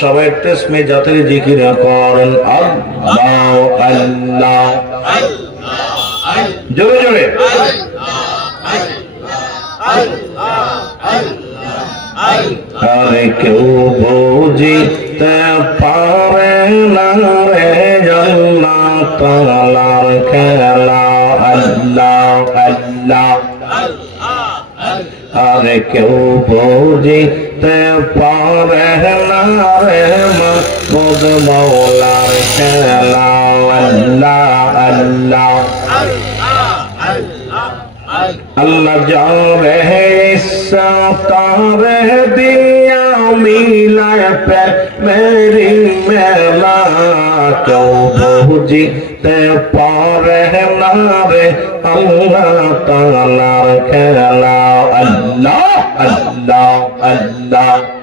সবাই তেসমে জাতের জিকির করেন আল্লাহ আল্লাহ জোরে জোরে আরে কেউ বুঝিতে পারে না রে আল্লাহ তাআলার খেলা আল্লাহ আল্লাহ আরে কেউ বুঝিতে পারে না রে মাবুদ মাওলার খেলা আল্লাহ আল্লাহ अल्लाह जावे तारे दिया मिला पे मेरी मेला क्यों बुझते पारे नारे अल्लाह ताला खेला अल्लाह अल्लाह अल्लाह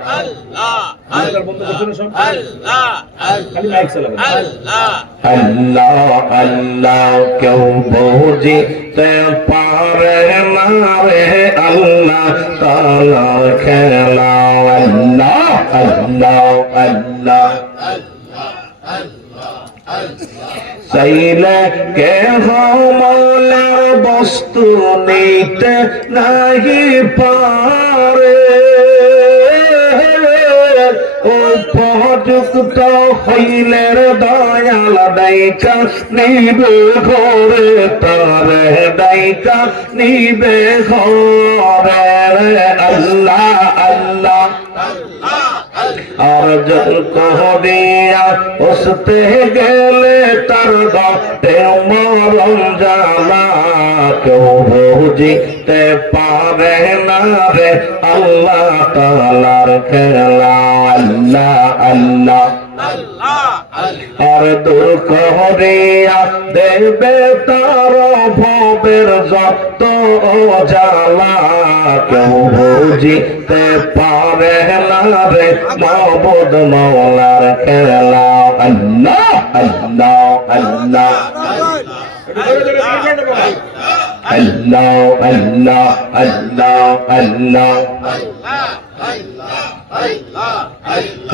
अल्लाह अल्लाह क्यों बुझते पारे नारे अल्लाह ताला खेला अल्लाह अल्लाह अल्लाह सैले के मौला वस्तु नीते नहीं पारे উপযুক্ত হইলের দয়াল দায়িকা নিবে ঘরে তারে দায়িকা নিবে ঘরে আল্লাহ আল্লাহ আর জল কহরিয়া বসতে গেলে তার গটে মরম জানা কেউ বুঝিতে পারে না রে আল্লাহ তাআলার খেলা আল্লাহ আল্লাহ আর দূর করিয়া দেবে তার ভবের যত জ্বালা কেউ বুঝিতে পারে না রে মাবুদ মাওলার খেলা আল্লাহ আল্লাহ আল্লাহ আল্লাহ আল্লাহ আল্লাহ আল্লাহ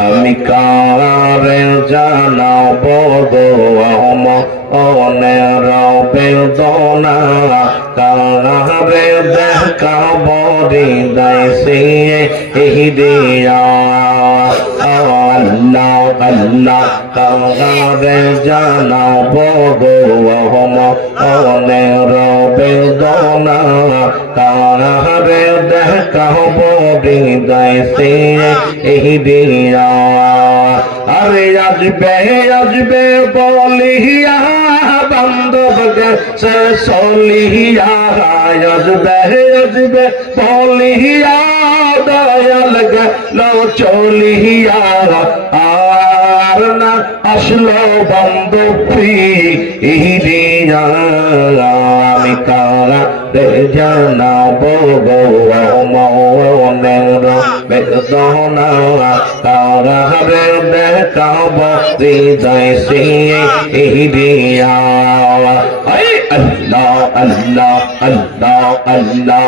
আমি কারে জানাবো গো মনের বেদনা কারে দেখাবো হৃদয় সে দিয়া আল্লাহ আল্লাহ কারে জানাবো গো মনের বেদনা কারে দেখাবো হৃদয় সে দিয়া আরে আসবে বলিয়া বান্ধব গেছে চলিয়া আসবে বলিয়া দয়াল গেল চলিয়া আর না আসলো বান্ধব ফিরিয়া আমি কারা জানাবো গো মনের বেদনা কারে দেখাবো হৃদয় সে দিয়া আল্লাহ আল্লাহ আল্লাহ আল্লাহ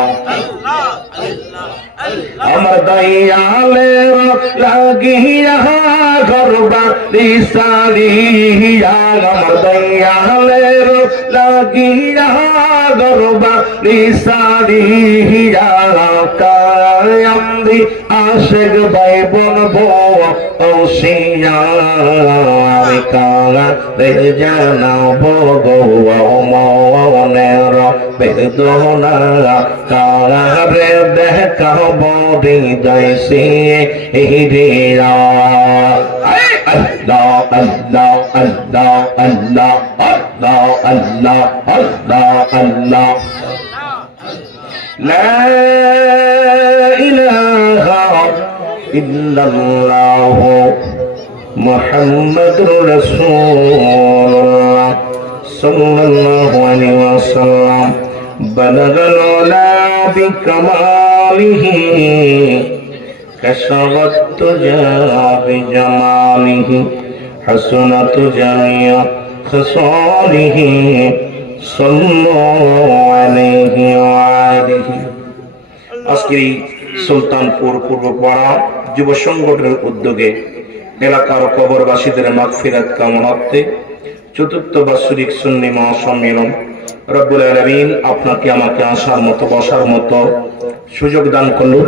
আমার দয়ালের লাগিয়া গরবা দিশালিয়া আমার দয়ালের লাগিয়া গরবা দিশালিয়া কায়ামদি আশেক ভাই বনবো ওসিয়া আমি কারা জানাবো গো মনের বেদনা কারে দেখাবো হৃদয় সে দিয়া আল্লাহ আল্লাহ আল্লাহ আল্লাহ আল্লাহ আল্লাহ আল্লাহ আল্লাহ লা ইলাহা ইল্লাল্লাহ মুহাম্মাদুর রাসূলুল্লাহ সাল্লাল্লাহু আলাইহি ওয়াসাল্লাম بلغ العلا بكماله كشفت الدجى بجماله حسنت جميع خصاله صلوا عليه وآله আজকের সুলতানপুর পূর্বপাড়া যুব সংগঠনের উদ্যোগে এলাকার কবরবাসীদের মাগফিরাত কামনার্থে চতুর্থ বাৎসরিক সুন্নি মহাসম্মেলন রব্বুল আলামিন আপনাকে আমাকে আসার মতো বসার মতো সুযোগ দান করুন।